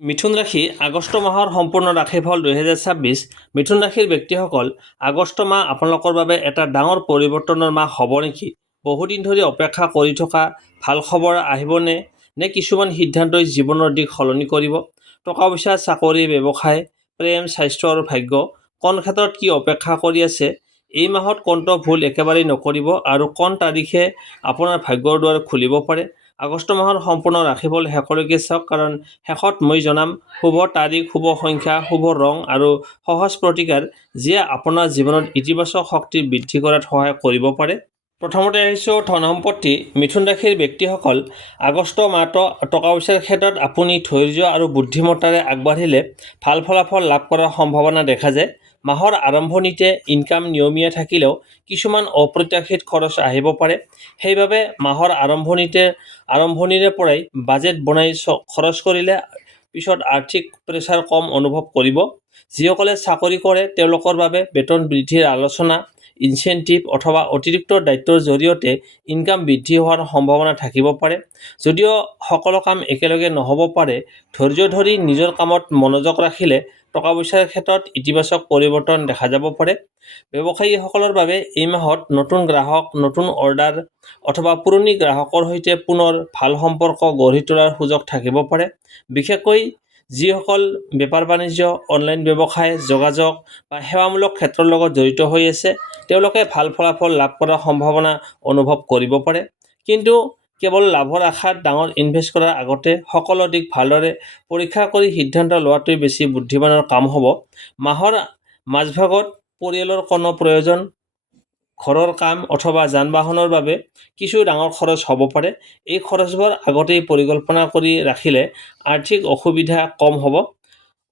মিথুন ৰাশি আগষ্ট মাহৰ সম্পূৰ্ণ ৰাশিফল 2026। মিথুন ৰাশিৰ ব্যক্তিসকল, আগষ্ট মাহ আপোনালোকৰ বাবে এটা ডাঙৰ পৰিৱৰ্তনৰ মাহ হ'ব নেকি? বহুদিন ধৰি অপেক্ষা কৰি থকা ভাল খবৰ আহিবনে? নে কিছুমান সিদ্ধান্তই জীৱনৰ দিশ সলনি কৰিব? টকা পইচা, চাকৰি, ব্যৱসায়, প্ৰেম, স্বাস্থ্য আৰু ভাগ্য কোন ক্ষেত্ৰত কি অপেক্ষা কৰি আছে? এই মাহত কোনটো ভুল একেবাৰেই নকৰিব আৰু কোন তাৰিখে আপোনাৰ ভাগ্যৰ দুৱাৰ খুলিব পাৰে? আগষ্ট মাহৰ সম্পূৰ্ণ ৰাশিফল শেষলৈকে চাওক, কাৰণ শেষত মই জনাম শুভ তাৰিখ, শুভ সংখ্যা, শুভ ৰং আৰু সহজ প্ৰতিকাৰ যিয়ে আপোনাৰ জীৱনত ইতিবাচক শক্তি বৃদ্ধি কৰাত সহায় কৰিব পাৰে। প্ৰথমতে আহিছোঁ ধন সম্পত্তি। মিথুন ৰাশিৰ ব্যক্তিসকল, আগষ্ট মাহটো টকা পইচাৰ ক্ষেত্ৰত আপুনি ধৈৰ্য আৰু বুদ্ধিমত্তাৰে আগবাঢ়িলে ভাল ফলাফল লাভ কৰাৰ সম্ভাৱনা দেখা যায়। মাহৰ আৰম্ভণিতে ইনকাম নিয়মীয়া থাকিলেও কিছুমান অপ্ৰত্যাশিত খৰচ আহিব পাৰে। সেইবাবে মাহৰ আৰম্ভণিৰে পৰাই বাজেট বনাই খৰচ কৰিলে পিছত আৰ্থিক প্ৰেছাৰ কম অনুভৱ কৰিব। যিসকলে চাকৰি কৰে তেওঁলোকৰ বাবে বেতন বৃদ্ধিৰ আলোচনা, ইনচেণ্টিভ অথবা অতিৰিক্ত দায়িত্বৰ জৰিয়তে ইনকাম বৃদ্ধি হোৱাৰ সম্ভাৱনা থাকিব পাৰে। যদিও সকলো কাম একেলগে নহ'ব পাৰে, ধৈৰ্য ধৰি নিজৰ কামত মনোযোগ ৰাখিলে টকা পইচাৰ ক্ষেত্ৰত ইতিবাচক পৰিৱৰ্তন দেখা যাব পাৰে। ব্যৱসায়ীসকলৰ বাবে এই মাহত নতুন গ্ৰাহক, নতুন অৰ্ডাৰ অথবা পুৰণি গ্ৰাহকৰ সৈতে পুনৰ ভাল সম্পৰ্ক গঢ়ি তোলাৰ সুযোগ থাকিব পাৰে। বিশেষকৈ যিসকল বেপাৰ বাণিজ্য, অনলাইন ব্যৱসায়, যোগাযোগ বা সেৱামূলক ক্ষেত্ৰৰ লগত জড়িত হৈ আছে, তেওঁলোকে ভাল ফলাফল লাভ কৰাৰ সম্ভাৱনা অনুভৱ কৰিব পাৰে। কিন্তু কেৱল লাভৰ আশাত ডাঙৰ ইনভেষ্ট কৰাৰ আগতে সকলো দিশ ভালদৰে পৰীক্ষা কৰি সিদ্ধান্ত লোৱাটোৱে বেছি বুদ্ধিমানৰ কাম হ'ব। মাহৰ মাজভাগত পৰিয়ালৰ কোনো প্ৰয়োজন, ঘৰৰ কাম অথবা যান বাহনৰ বাবে কিছু ডাঙৰ খৰচ হ'ব পাৰে। এই খৰচবোৰ আগতেই পৰিকল্পনা কৰি ৰাখিলে আৰ্থিক অসুবিধা কম হ'ব।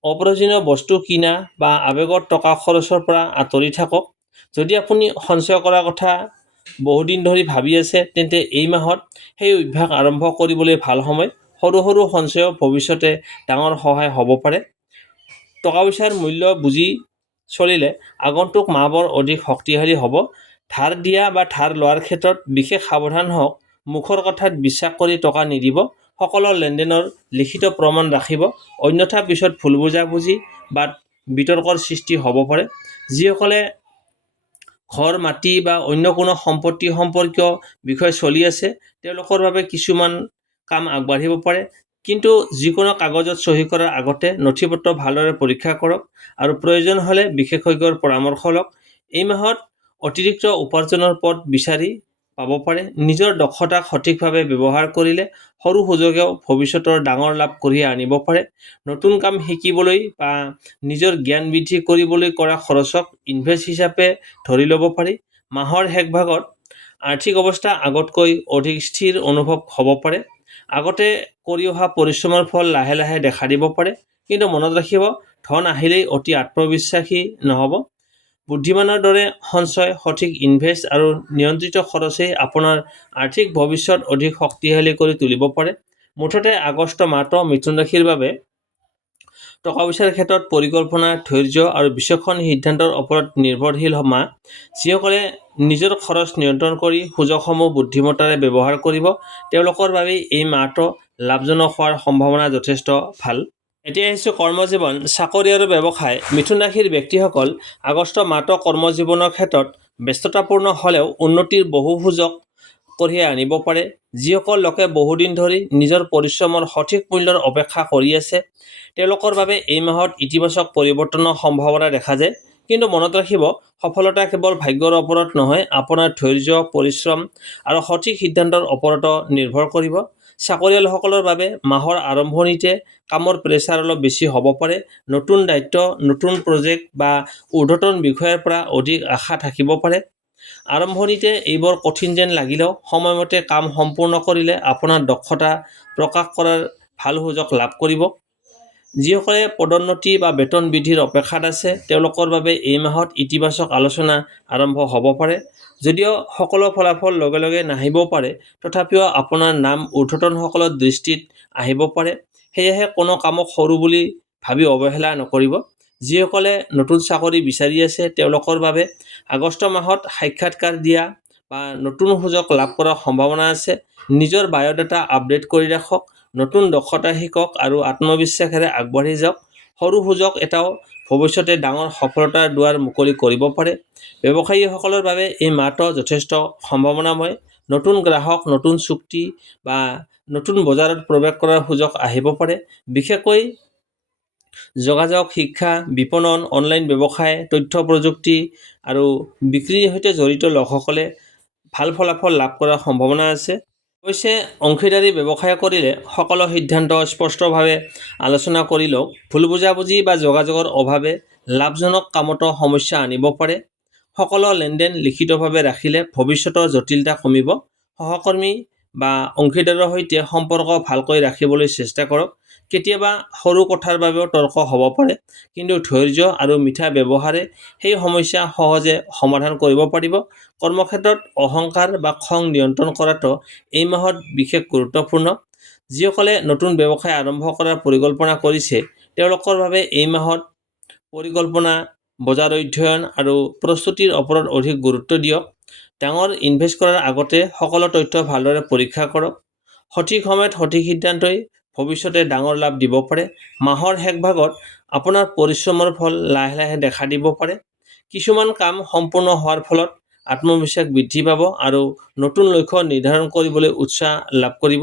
অপ্ৰয়োজনীয় বস্তু কিনা বা আৱেগত টকা খৰচৰ পৰা আঁতৰি থাকক। যদি আপুনি সঞ্চয় কৰাৰ কথা বহুদিন ধৰি ভাবি আছে, তেন্তে এই মাহত সেই অভ্যাস আৰম্ভ কৰিবলৈ ভাল সময়। সৰু সৰু সঞ্চয় ভৱিষ্যতে ডাঙৰ সহায় হ'ব পাৰে। টকা পইচাৰ মূল্য বুজি চলিলে আগন্তুক মাহবোৰ অধিক শক্তিশালী হ'ব। ধাৰ দিয়া বা ধাৰ লোৱাৰ ক্ষেত্ৰত বিশেষ সাৱধান হওক। মুখৰ কথাত বিশ্বাস কৰি টকা নিদিব। সকলো লেনদেনৰ লিখিত প্ৰমাণ ৰাখিব, অন্যথা পিছত ভুল বুজাবুজি বা বিতৰ্কৰ সৃষ্টি হ'ব পাৰে। যিসকলে ঘৰ, মাটি বা অন্য কোনো সম্পত্তি সম্পৰ্কীয় বিষয় চলি আছে, তেওঁলোকৰ বাবে কিছুমান কাম আগবাঢ়িব পাৰে। কিন্তু যিকোনো কাগজত চহী কৰাৰ আগতে নথিপত্ৰ ভালদৰে পৰীক্ষা কৰক আৰু প্ৰয়োজন হ'লে বিশেষজ্ঞৰ পৰামৰ্শ লওক। এই মাহত অতিৰিক্ত উপাৰ্জনৰ পথ বিচাৰি পাব পাৰে। নিজৰ দক্ষতাক সঠিকভাৱে ব্যৱহাৰ কৰিলে সৰু সুযোগেও ভৱিষ্যতৰ ডাঙৰ লাভ কঢ়িয়াই আনিব পাৰে। নতুন কাম শিকিবলৈ বা নিজৰ জ্ঞান বৃদ্ধি কৰিবলৈ কৰা খৰচক ইনভেষ্ট হিচাপে ধৰি ল'ব পাৰি। মাহৰ শেষভাগত আৰ্থিক অৱস্থা আগতকৈ অধিক স্থিৰ অনুভৱ হ'ব পাৰে। আগতে কৰি অহা পৰিশ্ৰমৰ ফল লাহে লাহে দেখা দিব পাৰে। কিন্তু মনত ৰাখিব, ধন আহিলেই অতি আত্মবিশ্বাসী নহ'ব। বুদ্ধিমানৰ দৰে সঞ্চয়, সঠিক ইনভেষ্ট আৰু নিয়ন্ত্ৰিত খৰচেই আপোনাৰ আৰ্থিক ভৱিষ্যত অধিক শক্তিশালী কৰি তুলিব পাৰে। মুঠতে আগষ্ট মাহটো মিথুন ৰাশিৰ বাবে টকা পইচাৰ ক্ষেত্ৰত পৰিকল্পনা, ধৈৰ্য আৰু বিচক্ষণ সিদ্ধান্তৰ ওপৰত নিৰ্ভৰশীল মাহ। যিসকলে নিজৰ খৰচ নিয়ন্ত্ৰণ কৰি সুযোগসমূহ বুদ্ধিমত্তাৰে ব্যৱহাৰ কৰিব, তেওঁলোকৰ বাবে এই মাহটো লাভজনক হোৱাৰ সম্ভাৱনা যথেষ্ট ভাল। এতিয়া আহিছোঁ কৰ্মজীৱন, চাকৰি আৰু ব্যৱসায়। মিথুন ৰাশিৰ ব্যক্তিসকল, আগষ্ট মাহটো কৰ্মজীৱনৰ ক্ষেত্ৰত ব্যস্ততাপূৰ্ণ হ'লেও উন্নতিৰ বহু সুযোগ কঢ়িয়াই আনিব পাৰে। যিসকল লোকে বহুদিন ধৰি নিজৰ পৰিশ্ৰমৰ সঠিক মূল্যৰ অপেক্ষা কৰি আছে, তেওঁলোকৰ বাবে এই মাহত ইতিবাচক পৰিৱৰ্তনৰ সম্ভাৱনা দেখা যায়। কিন্তু মনত ৰাখিব, সফলতা কেৱল ভাগ্যৰ ওপৰত নহয়, আপোনাৰ ধৈৰ্য, পৰিশ্ৰম আৰু সঠিক সিদ্ধান্তৰ ওপৰতো নিৰ্ভৰ কৰিব। চাকৰিয়ালসকলৰ বাবে মাহৰ আৰম্ভণিতে কামৰ প্ৰেছাৰ অলপ বেছি হ'ব পাৰে। নতুন দায়িত্ব, নতুন প্ৰজেক্ট বা ঊৰ্ধ্বতন বিষয়াৰ পৰা অধিক আশা থাকিব পাৰে। আৰম্ভণিতে এইবোৰ কঠিন যেন লাগিলেও সময়মতে কাম সম্পূৰ্ণ কৰিলে আপোনাৰ দক্ষতা প্ৰকাশ কৰাৰ ভাল সুযোগ লাভ কৰিব। যিসকলে পদোন্নতি বা বেতন বৃদ্ধিৰ অপেক্ষাত আছে, তেওঁলোকৰ বাবে এই মাহত ইতিবাচক আলোচনা আৰম্ভ হ'ব পাৰে। যদিও সকলো ফলাফল লগে লগে নাহিবও পাৰে, তথাপিও আপোনাৰ নাম ঊৰ্ধ্বতনসকলৰ দৃষ্টিত আহিব পাৰে। সেয়েহে কোনো কামক সৰু বুলি ভাবি অৱহেলা নকৰিব। যিসকলে নতুন চাকৰি বিচাৰি আছে, তেওঁলোকৰ বাবে আগষ্ট মাহত সাক্ষাৎকাৰ দিয়া বা নতুন সুযোগ লাভ কৰাৰ সম্ভাৱনা আছে। নিজৰ বায়'ডাটা আপডেট কৰি ৰাখক। নতুন দক্ষতা শিকক আৰু আত্মবিশ্বাসেৰে আগবাঢ়ি যাওক। সৰু সুযোগ এটাও ভৱিষ্যতে ডাঙৰ সফলতাৰ দুৱাৰ মুকলি কৰিব পাৰে। ব্যৱসায়ীসকলৰ বাবে এই মাহটো যথেষ্ট সম্ভাৱনাময়। নতুন গ্ৰাহক, নতুন চুক্তি বা নতুন বজাৰত প্ৰৱেশ কৰাৰ সুযোগ আহিব পাৰে। বিশেষকৈ যোগাযোগ, শিক্ষা, বিপণন, অনলাইন ব্যৱসায়, তথ্য প্ৰযুক্তি আৰু বিক্ৰীৰ সৈতে জড়িত লোকসকলে ভাল ফলাফল লাভ কৰাৰ সম্ভাৱনা আছে। অৱশ্যে অংশীদাৰী ব্যৱসায় কৰিলে সকলো সিদ্ধান্ত স্পষ্টভাৱে আলোচনা কৰি লওক। ভুল বুজাবুজি বা যোগাযোগৰ অভাৱে লাভজনক কামতো সমস্যা আনিব পাৰে। সকলো লেনদেন লিখিতভাৱে ৰাখিলে ভৱিষ্যতৰ জটিলতা কমিব। সহকৰ্মী বা অংশীদাৰৰ সৈতে সম্পৰ্ক ভালকৈ ৰাখিবলৈ চেষ্টা কৰক। কেতিয়াবা সৰু কথাৰ বাবেও তৰ্ক হ'ব পাৰে, কিন্তু ধৈৰ্য আৰু মিঠা ব্যৱহাৰে সেই সমস্যা সহজে সমাধান কৰিব পাৰিব। কৰ্মক্ষেত্ৰত অহংকাৰ বা খং নিয়ন্ত্ৰণ কৰাটো এই মাহত বিশেষ গুৰুত্বপূৰ্ণ। যিসকলে নতুন ব্যৱসায় আৰম্ভ কৰাৰ পৰিকল্পনা কৰিছে তেওঁলোকৰ বাবে এই মাহত পৰিকল্পনা, বজাৰ অধ্যয়ন আৰু প্ৰস্তুতিৰ ওপৰত অধিক গুৰুত্ব দিয়ক। ডাঙৰ ইনভেষ্ট কৰাৰ আগতে সকলো তথ্য ভালদৰে পৰীক্ষা কৰক। সঠিক সময়ত সঠিক সিদ্ধান্তই ভৱিষ্যতে ডাঙৰ লাভ দিব পাৰে। মাহৰ শেষভাগত আপোনাৰ পৰিশ্ৰমৰ ফল লাহে লাহে দেখা দিব পাৰে। কিছুমান কাম সম্পূৰ্ণ হোৱাৰ ফলত আত্মবিশ্বাস বৃদ্ধি পাব আৰু নতুন লক্ষ্য নিৰ্ধাৰণ কৰিবলৈ উৎসাহ লাভ কৰিব।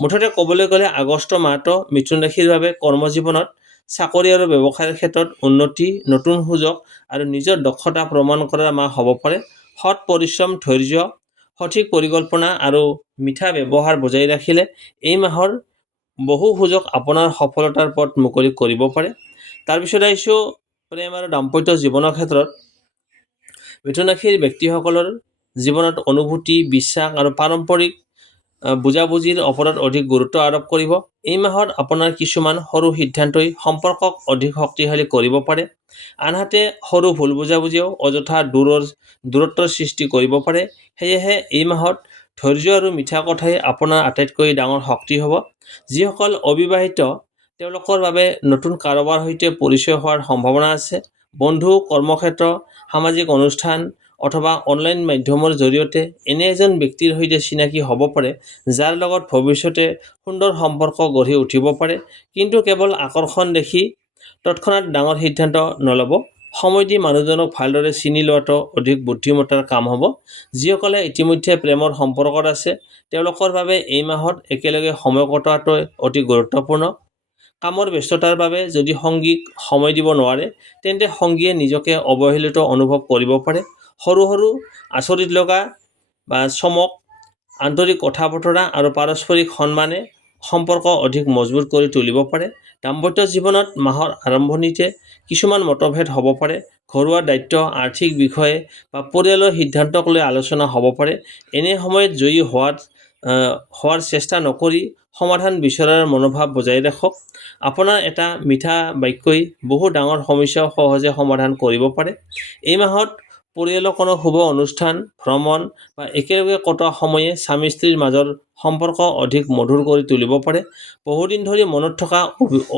মুঠতে ক'বলৈ গ'লে আগষ্ট মাহটো মিথুন ৰাশিৰ বাবে কৰ্মজীৱনত চাকৰি আৰু ব্যৱসায়ৰ ক্ষেত্ৰত উন্নতি, নতুন সুযোগ আৰু নিজৰ দক্ষতা প্ৰমাণ কৰাৰ মাহ হ'ব পাৰে। সৎ পৰিশ্ৰম, ধৈৰ্য, সঠিক পৰিকল্পনা আৰু মিঠা ব্যৱহাৰ বজাই ৰাখিলে এই মাহৰ বহু সুযোগ আপোনাৰ সফলতাৰ পথ মুকলি কৰিব পাৰে। তাৰপিছত আহিছোঁ প্ৰেম আৰু দাম্পত্য জীৱনৰ ক্ষেত্ৰত। মিথুন ৰাশিৰ ব্যক্তিসকলৰ জীৱনত অনুভূতি, বিশ্বাস আৰু পাৰম্পৰিক বুজাবুজিৰ ওপৰত অধিক গুৰুত্ব আৰোপ কৰিব। এই মাহত আপোনাৰ কিছুমান সৰু সিদ্ধান্তই সম্পৰ্কক অধিক শক্তিশালী কৰিব পাৰে। আনহাতে সৰু ভুল বুজাবুজিও অযথা দূৰত্বৰ সৃষ্টি কৰিব পাৰে। সেয়েহে এই মাহত ধৈৰ্য আৰু মিঠা কথাই আপোনাৰ আটাইতকৈ ডাঙৰ শক্তি হ'ব। যিসকল অবিবাহিত তেওঁলোকৰ বাবে নতুন কাৰোবাৰ সৈতে পৰিচয় হোৱাৰ সম্ভাৱনা আছে। বন্ধু, কৰ্মক্ষেত্ৰ, সামাজিক অনুষ্ঠান অথবা অনলাইন মাধ্যমৰ জৰিয়তে এনে এজন ব্যক্তিৰ সৈতে চিনাকি হ'ব পাৰে যাৰ লগত ভৱিষ্যতে সুন্দৰ সম্পৰ্ক গঢ়ি উঠিব পাৰে। কিন্তু কেৱল আকৰ্ষণ দেখি তৎক্ষণাত ডাঙৰ সিদ্ধান্ত নল'ব। সময় দি মানুহজনক ভালদৰে চিনি লোৱাটো অধিক বুদ্ধিমত্তাৰ কাম হ'ব। যিসকলে ইতিমধ্যে প্ৰেমৰ সম্পৰ্কত আছে তেওঁলোকৰ বাবে এই মাহত একেলগে সময় কটোৱাটো অতি গুৰুত্বপূৰ্ণ। কামৰ ব্যস্ততাৰ বাবে যদি সংগীক সময় দিব নোৱাৰে তেন্তে সংগীয়ে নিজকে অৱহেলিত অনুভৱ কৰিব পাৰে। সৰু সৰু আচৰিত লগা বা চমক, আন্তৰিক কথা বতৰা আৰু পাৰস্পৰিক সন্মানে সম্পৰ্ক অধিক মজবুত কৰি তুলিব পাৰে। দাম্পত্য জীৱনত মাহৰ আৰম্ভণিতে কিছুমান মতভেদ হ'ব পাৰে। ঘৰুৱা দায়িত্ব, আৰ্থিক বিষয়ে বা পৰিয়ালৰ সিদ্ধান্তক লৈ আলোচনা হ'ব পাৰে। এনে সময়ত জয়ী হোৱাৰ চেষ্টা নকৰি সমাধান বিচৰাৰ মনোভাৱ বজাই ৰাখক। আপোনাৰ এটা মিঠা বাক্যই বহু ডাঙৰ সমস্যাও সহজে সমাধান কৰিব পাৰে। এই মাহত পৰিয়ালৰ কোনো শুভ অনুষ্ঠান, ভ্ৰমণ বা একেলগে কটোৱা সময়ে স্বামী স্ত্ৰীৰ মাজৰ সম্পৰ্ক অধিক মধুৰ কৰি তুলিব পাৰে। বহুদিন ধৰি মনত থকা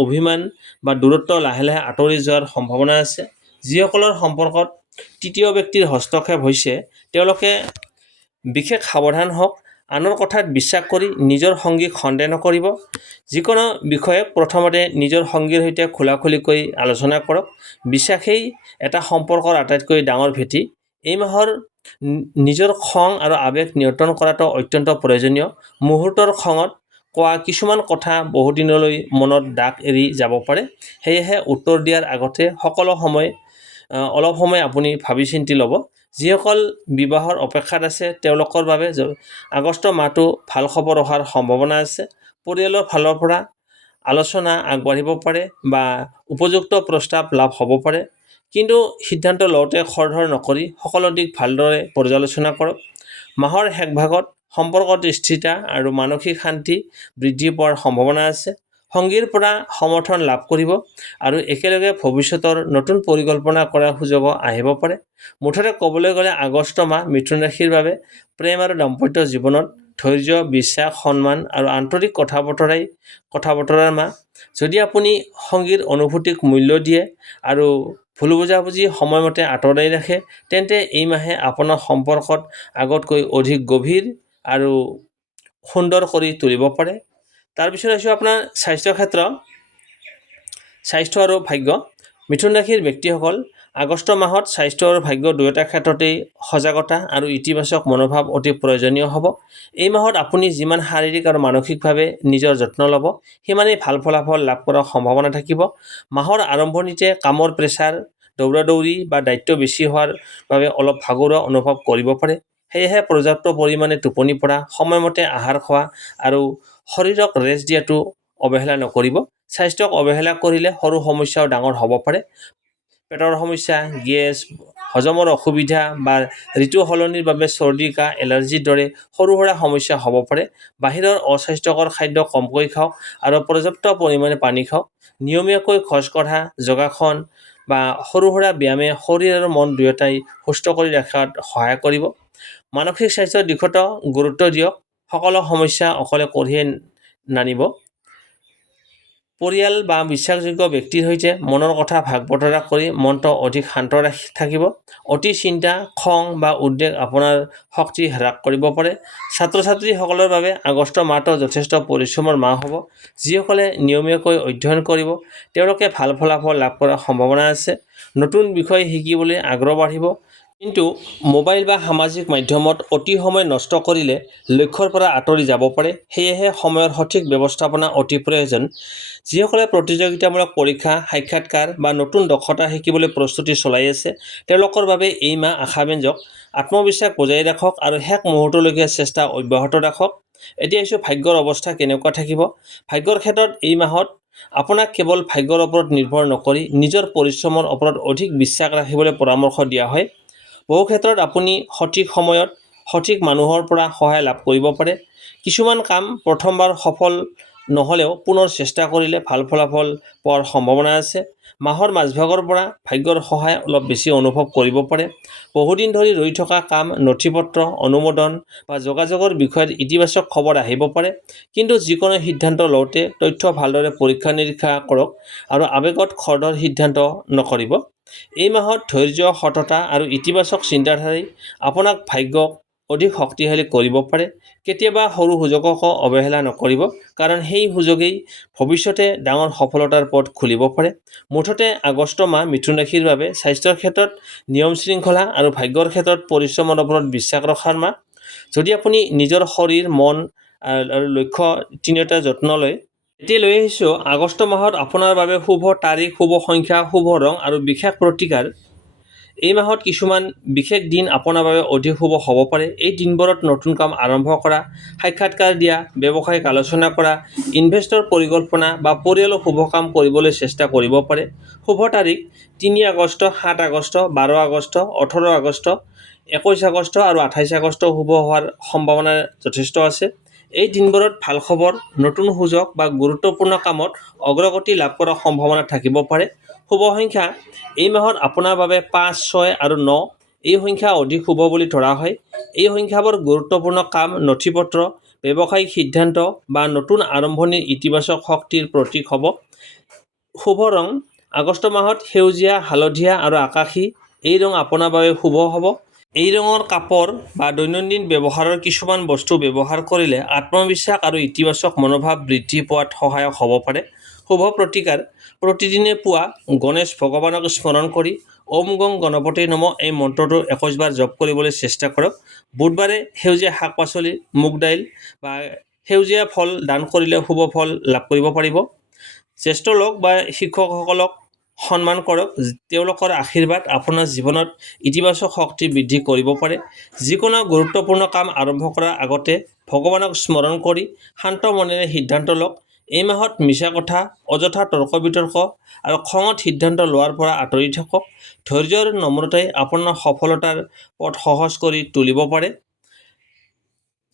অভিমান বা দূৰত্ব লাহে লাহে আঁতৰি যোৱাৰ সম্ভাৱনা আছে। যিসকলৰ সম্পৰ্কত তৃতীয় ব্যক্তিৰ হস্তক্ষেপ হৈছে তেওঁলোকে বিশেষ সাৱধান হওক। আনৰ কথাত বিশ্বাস কৰি নিজৰ সংগীক সন্দেহ নকৰিব। যিকোনো বিষয়ক প্ৰথমতে নিজৰ সংগীৰ সৈতে খোলাখুলিকৈ আলোচনা কৰক। বিশ্বাসেই এটা সম্পৰ্কৰ আটাইতকৈ ডাঙৰ ভেটি। এই মাহৰ নিজৰ খং আৰু আৱেগ নিয়ন্ত্ৰণ কৰাটো অত্যন্ত প্ৰয়োজনীয়। মুহূৰ্তৰ খঙত কোৱা কিছুমান কথা বহুদিনলৈ মনত দাগ এৰি যাব পাৰে। সেয়েহে উত্তৰ দিয়াৰ আগতে অলপ সময় আপুনি ভাবি চিন্তি ল'ব। যিসকল বিবাহৰ অপেক্ষাত আছে তেওঁলোকৰ বাবে আগষ্ট মাহটো ভাল খবৰ অহাৰ সম্ভাৱনা আছে। পৰিয়ালৰ ফালৰ পৰা আলোচনা আগবাঢ়িব পাৰে বা উপযুক্ত প্ৰস্তাৱ লাভ হ'ব পাৰে। কিন্তু সিদ্ধান্ত লওঁতে খৰধৰ নকৰি সকলো দিশ ভালদৰে পৰ্যালোচনা কৰক। মাহৰ শেষভাগত সম্পৰ্কত স্থিৰতা আৰু মানসিক শান্তি বৃদ্ধি পোৱাৰ সম্ভাৱনা আছে। সংগীৰ পৰা সমৰ্থন লাভ কৰিব আৰু একেলগে ভৱিষ্যতৰ নতুন পৰিকল্পনা কৰাৰ সুযোগো আহিব পাৰে। মুঠতে ক'বলৈ গ'লে আগষ্ট মাহ মিথুন ৰাশিৰ বাবে প্ৰেম আৰু দাম্পত্য জীৱনত ধৈৰ্য, বিশ্বাস, সন্মান আৰু আন্তৰিক কথা বতৰাৰ মাহ। যদি আপুনি সংগীৰ অনুভূতিক মূল্য দিয়ে আৰু ভুল বুজাবুজি সময়মতে আঁতৰাই ৰাখে তেন্তে এই মাহে আপোনাৰ সম্পৰ্কত আগতকৈ অধিক গভীৰ আৰু সুন্দৰ কৰি তুলিব পাৰে। তাৰপিছত আহিছোঁ আপোনাৰ স্বাস্থ্য আৰু ভাগ্য। মিথুন ৰাশিৰ ব্যক্তিসকল আগষ্ট মাহত স্বাস্থ্য আৰু ভাগ্য দুয়োটা ক্ষেত্ৰতেই সজাগতা আৰু ইতিবাচক মনোভাৱ অতি প্ৰয়োজনীয় হ'ব। এই মাহত আপুনি যিমান শাৰীৰিক আৰু মানসিকভাৱে নিজৰ যত্ন ল'ব, সিমানেই ভাল ফলাফল লাভ কৰাৰ সম্ভাৱনা থাকিব। মাহৰ আৰম্ভণিতে কামৰ প্ৰেছাৰ, দৌৰাদৌৰি বা দায়িত্ব বেছি হোৱাৰ বাবে অলপ ভাগৰুৱা অনুভৱ কৰিব পাৰে। সেয়েহে পৰ্যাপ্ত পৰিমাণে টোপনি পৰা, সময়মতে আহাৰ খোৱা আৰু শৰীৰক ৰেষ্ট দিয়াটো অৱহেলা নকৰিব। স্বাস্থ্যক অৱহেলা কৰিলে সৰু সমস্যাও ডাঙৰ হ'ব পাৰে। পেটৰ সমস্যা, গেছ, হজমৰ অসুবিধা বা ঋতু সলনিৰ বাবে চৰ্দি, কাহ, এলাৰ্জিৰ দৰে সৰু সুৰা সমস্যা হ'ব পাৰে। বাহিৰৰ অস্বাস্থ্যকৰ খাদ্য কমকৈ খাওক আৰু পৰ্যাপ্ত পৰিমাণে পানী খাওক। নিয়মীয়াকৈ খোজ কঢ়া, যোগাসন বা সৰু সুৰা ব্যায়ামে শৰীৰ আৰু মন দুয়োটাই সুস্থ কৰি ৰখাত সহায় কৰিব। মানসিক স্বাস্থ্যৰ দিশতো গুৰুত্ব দিয়ক। সকলো সমস্যা অকলে কঢ়িয়াই নানিব। পৰিয়াল বা বিশ্বাসযোগ্য ব্যক্তিৰ সৈতে মনৰ কথা ভাগ বতৰা কৰি মনটো অধিক শান্ত থাকিব। অতি চিন্তা, খং বা উদ্বেগ আপোনাৰ শক্তি হ্ৰাস কৰিব পাৰে। ছাত্ৰ ছাত্ৰীসকলৰ বাবে আগষ্ট মাহটো যথেষ্ট পৰিশ্ৰমৰ মাহ হ'ব। যিসকলে নিয়মীয়াকৈ অধ্যয়ন কৰিব, তেওঁলোকে ভাল ফলাফল লাভ কৰাৰ সম্ভাৱনা আছে। নতুন বিষয় শিকিবলৈ আগ্ৰহ বাঢ়িব। কিন্তু মোবাইল বা সামাজিক মাধ্যমত অতি সময় নষ্ট কৰিলে লক্ষ্যৰ পৰা আঁতৰি যাব পাৰে। সেয়েহে সময়ৰ সঠিক ব্যৱস্থাপনা অতি প্ৰয়োজন। যিসকলে প্ৰতিযোগিতামূলক পৰীক্ষা, সাক্ষাৎকাৰ বা নতুন দক্ষতা শিকিবলৈ প্ৰস্তুতি চলাই আছে, তেওঁলোকৰ বাবে এই মাহ আশাব্যঞ্জক। আত্মবিশ্বাস বজাই ৰাখক আৰু শেষ মুহূৰ্তলৈকে চেষ্টা অব্যাহত ৰাখক। এতিয়া আহিছোঁ ভাগ্যৰ অৱস্থা কেনেকুৱা থাকিব। ভাগ্যৰ ক্ষেত্ৰত এই মাহত আপোনাক কেৱল ভাগ্যৰ ওপৰত নিৰ্ভৰ নকৰি নিজৰ পৰিশ্ৰমৰ ওপৰত অধিক বিশ্বাস ৰাখিবলৈ পৰামৰ্শ দিয়া হয়। বহু ক্ষেত্ৰত আপুনি সঠিক সময়ত সঠিক মানুহৰ পৰা সহায় লাভ কৰিব পাৰে। কিছুমান কাম প্ৰথমবাৰ সফল নহ'লেও পুনৰ চেষ্টা কৰিলে ভাল ফলাফল পোৱাৰ সম্ভাৱনা আছে। মাহৰ মাজভাগৰ পৰা ভাগ্যৰ সহায় অলপ বেছি অনুভৱ কৰিব পাৰে। বহুদিন ধৰি ৰৈ থকা কাম, নথিপত্ৰ, অনুমোদন বা যোগাযোগৰ বিষয়ত ইতিবাচক খবৰ আহিব পাৰে। কিন্তু যিকোনো সিদ্ধান্ত লওঁতে তথ্য ভালদৰে পৰীক্ষা নিৰীক্ষা কৰক আৰু আৱেগত খৰধৰ সিদ্ধান্ত নকৰিব। এই মাহত ধৈৰ্য, সততা আৰু ইতিবাচক চিন্তাধাৰাই আপোনাক ভাগ্যক অধিক শক্তিশালী কৰিব পাৰে। কেতিয়াবা সৰু সুযোগকো অৱহেলা নকৰিব, কাৰণ সেই সুযোগেই ভৱিষ্যতে ডাঙৰ সফলতাৰ পথ খুলিব পাৰে। মুঠতে আগষ্ট মাহ মিথুন ৰাশিৰ বাবে স্বাস্থ্যৰ ক্ষেত্ৰত নিয়ম শৃংখলা আৰু ভাগ্যৰ ক্ষেত্ৰত পৰিশ্ৰমৰ ওপৰত বিশ্বাস ৰখাৰ মাহ। যদি আপুনি নিজৰ শৰীৰ, মন আৰু লক্ষ্য তিনিওটা যত্ন লয়, এতিয়া লৈ আহিছোঁ আগষ্ট মাহত আপোনাৰ বাবে শুভ তাৰিখ, শুভ সংখ্যা, শুভ ৰং আৰু বিশেষ প্ৰতিকাৰ। এই মাহত কিছুমান বিশেষ দিন আপোনাৰ বাবে অধিক শুভ হ'ব পাৰে। এই দিনবোৰত নতুন কাম আৰম্ভ কৰা, সাক্ষাৎকাৰ দিয়া, ব্যৱসায়িক আলোচনা কৰা, ইনভেষ্টৰ পৰিকল্পনা বা পৰিয়ালৰ শুভ কাম কৰিবলৈ চেষ্টা কৰিব পাৰে। শুভ তাৰিখ 3 আগষ্ট, 7 আগষ্ট, 12 আগষ্ট, 18 আগষ্ট, 21 আগষ্ট আৰু 28 আগষ্ট শুভ হোৱাৰ সম্ভাৱনা যথেষ্ট আছে। এই দিনবোৰত ভাল খবৰ, নতুন সুযোগ বা গুৰুত্বপূৰ্ণ কামত অগ্ৰগতি লাভ কৰাৰ সম্ভাৱনা থাকিব পাৰে। শুভ সংখ্যা এই মাহত আপোনাৰ বাবে 5, 6 আৰু 9 এই সংখ্যা অধিক শুভ বুলি ধৰা হয়। এই সংখ্যাবোৰ গুৰুত্বপূৰ্ণ কাম, নথিপত্ৰ, ব্যৱসায়িক সিদ্ধান্ত বা নতুন আৰম্ভণিৰ ইতিবাচক শক্তিৰ প্ৰতীক হ'ব। শুভ ৰং আগষ্ট মাহত সেউজীয়া, হালধীয়া আৰু আকাশী এই ৰং আপোনাৰ বাবে শুভ হ'ব। এই ৰঙৰ কাপোৰ বা দৈনন্দিন ব্যৱহাৰৰ কিছুমান বস্তু ব্যৱহাৰ কৰিলে আত্মবিশ্বাস আৰু ইতিবাচক মনোভাৱ বৃদ্ধি পোৱাত সহায়ক হ'ব পাৰে। শুভ প্ৰতিকাৰ প্ৰতিদিনে পুৱা গণেশ ভগৱানক স্মৰণ কৰি ওম গং গণপতি নমঃ এই মন্ত্ৰটো 21 বাৰ জপ কৰিবলৈ চেষ্টা কৰক। বুধবাৰে সেউজীয়া শাক পাচলি, মুগ দাইল বা সেউজীয়া ফল দান কৰিলে শুভ ফল লাভ কৰিব পাৰিব। জ্যেষ্ঠ লোক বা শিক্ষকসকলক সন্মান কৰক। তেওঁলোকৰ আশীৰ্বাদ আপোনাৰ জীৱনত ইতিবাচক শক্তি বৃদ্ধি কৰিব পাৰে। যিকোনো গুৰুত্বপূৰ্ণ কাম আৰম্ভ কৰাৰ আগতে ভগৱানক স্মৰণ কৰি শান্ত মনেৰে সিদ্ধান্ত লওক। এই মাহত মিছা কথা, অযথা তৰ্ক বিতৰ্ক আৰু খঙত সিদ্ধান্ত লোৱাৰ পৰা আঁতৰি থাকক। ধৈৰ্য আৰু নম্ৰতাই আপোনাৰ সফলতাৰ পথ সহজ কৰি তুলিব পাৰে।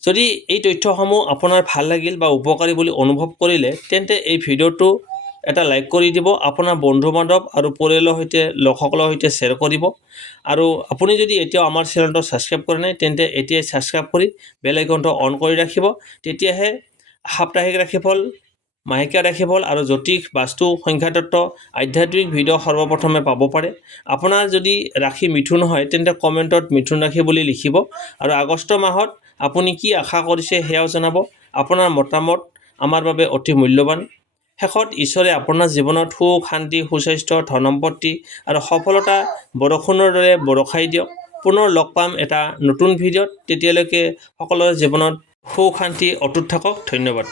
যদি এই তথ্যসমূহ আপোনাৰ ভাল লাগিল বা উপকাৰী বুলি অনুভৱ কৰিলে, তেন্তে এই ভিডিঅ'টো এটা লাইক কৰি দিব। আপোনাৰ বন্ধু বান্ধৱ আৰু পৰিয়ালৰ সৈতে লোকসকলৰ সৈতে শ্বেয়াৰ কৰিব। আৰু আপুনি যদি এতিয়াও আমাৰ চেনেলটো ছাবস্ক্ৰাইব কৰা নাই, তেন্তে এতিয়াই ছাবস্ক্ৰাইব কৰি বেল আইকনটো অন কৰি ৰাখিব। তেতিয়াহে সাপ্তাহিক ৰাশিফল, মাহেকীয়া ৰাশিফল আৰু জ্যোতিষ, বাস্তু, সংখ্যাতত্ত্ব, আধ্যাত্মিক ভিডিঅ' সৰ্বপ্ৰথমে পাব পাৰে। আপোনাৰ যদি ৰাশি মিথুন হয়, তেন্তে কমেণ্টত মিথুন ৰাশি বুলি লিখিব। আৰু আগষ্ট মাহত আপুনি কি আশা কৰিছে সেয়াও জনাব। আপোনাৰ মতামত আমাৰ বাবে অতি মূল্যৱান। শেষত ঈশ্বৰে আপোনাৰ জীৱনত সুখ, শান্তি, সুস্বাস্থ্য, ধন সম্পত্তি আৰু সফলতা বৰষুণৰ দৰে বৰষাই দিয়ক। পুনৰ লগ পাম এটা নতুন ভিডিঅ'ত। তেতিয়ালৈকে সকলোৰে জীৱনত সুখ শান্তি অটুট থাকক। ধন্যবাদ।